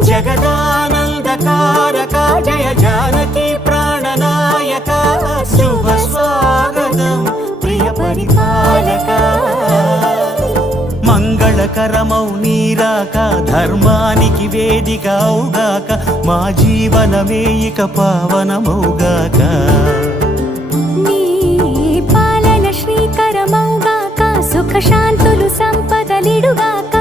జగదానందకారక జయ జానకి ప్రాణనాయక శుభ స్వాగతం ప్రియ పరిపాలక మంగళకరమౌ నీరాక ధర్మానికి వేదిక అవుగాక మా జీవనమే ఇక పావనమౌగాక నీ పాలన శ్రీకరమౌగాక సుఖ శాంతులు సంపదలిడుగాక